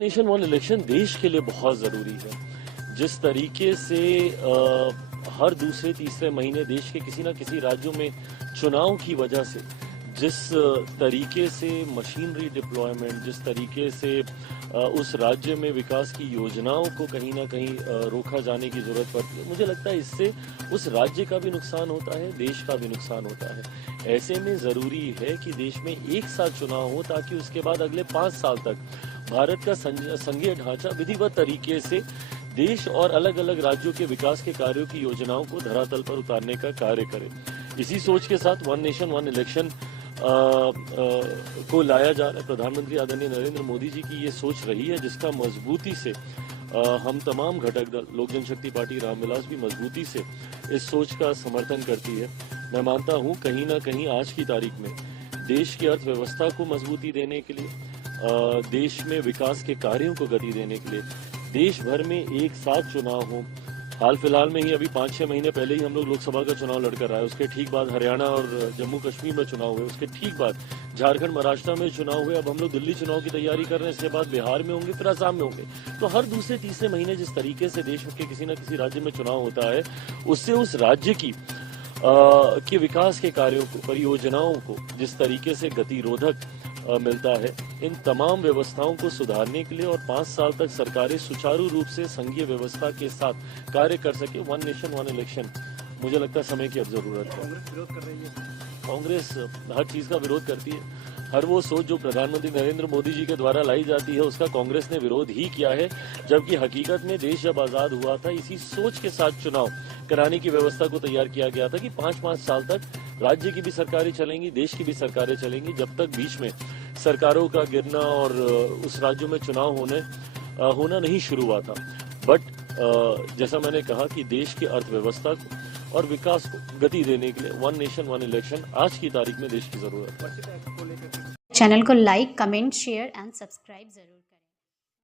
Nation one election देश के लिए बहुत जरूरी है। जिस तरीके से हर दूसरे तीसरे महीने देश के किसी न किसी राज्यों में चुनाव की वजह से जिस तरीके से मशीनरी डिप्लॉयमेंट, जिस तरीके से उस राज्य में विकास की योजनाओं को कहीं ना कहीं रोका जाने की जरूरत पड़ती है, मुझे लगता है इससे उस राज्य का भी नुकसान होता है, देश का भी नुकसान होता है। ऐसे में जरूरी है कि देश में एक साथ चुनाव हो ताकि उसके बाद अगले 5 साल तक भारत का संघीय ढांचा विधिवत तरीके से देश और अलग अलग राज्यों के विकास के कार्यों की योजनाओं को धरातल पर उतारने का कार्य करे। इसी सोच के साथ वन नेशन वन इलेक्शन को लाया जा रहा है। प्रधानमंत्री आदरणीय नरेंद्र मोदी जी की ये सोच रही है, जिसका मजबूती से हम तमाम घटक दल, लोक जनशक्ति पार्टी रामविलास भी मजबूती से इस सोच का समर्थन करती है। मैं मानता हूँ कहीं ना कहीं आज की तारीख में देश की अर्थव्यवस्था को मजबूती देने के लिए, देश में विकास के कार्यों को गति देने के लिए देश भर में एक साथ चुनाव हो। हाल फिलहाल में ही अभी 5-6 महीने पहले ही हम लोग लोकसभा का चुनाव लड़कर आए, उसके ठीक बाद हरियाणा और जम्मू कश्मीर में चुनाव हुए, उसके ठीक बाद झारखंड महाराष्ट्र में चुनाव हुए। अब हम लोग दिल्ली चुनाव की तैयारी कर रहे हैं, इसके बाद बिहार में होंगे, फिर असम में होंगे। तो हर दूसरे तीसरे महीने जिस तरीके से देश के किसी न किसी राज्य में चुनाव होता है, उससे उस राज्य की के विकास के कार्यों को, परियोजनाओं को जिस तरीके से गतिरोधक मिलता है, इन तमाम व्यवस्थाओं को सुधारने के लिए और 5 साल तक सरकारें सुचारू रूप से संघीय व्यवस्था के साथ कार्य कर सके, वन नेशन वन इलेक्शन मुझे लगता है समय की अब जरूरत है। कांग्रेस विरोध कर रही है। कांग्रेस हर चीज का विरोध करती है। हर वो सोच जो प्रधानमंत्री नरेंद्र मोदी जी के द्वारा लाई जाती है, उसका कांग्रेस ने विरोध ही किया है, जबकि हकीकत में देश जब आजाद हुआ था, इसी सोच के साथ चुनाव कराने की व्यवस्था को तैयार किया गया था कि 5-5 साल तक राज्य की भी सरकारें चलेंगी, देश की भी सरकारें चलेंगी, जब तक बीच में सरकारों का गिरना और उस राज्यों में चुनाव होना नहीं शुरू हुआ था। बट जैसा मैंने कहा कि देश की अर्थव्यवस्था को और विकास को गति देने के लिए वन नेशन वन इलेक्शन आज की तारीख में देश की जरूरत है। चैनल को like, comment, share and subscribe जरूर।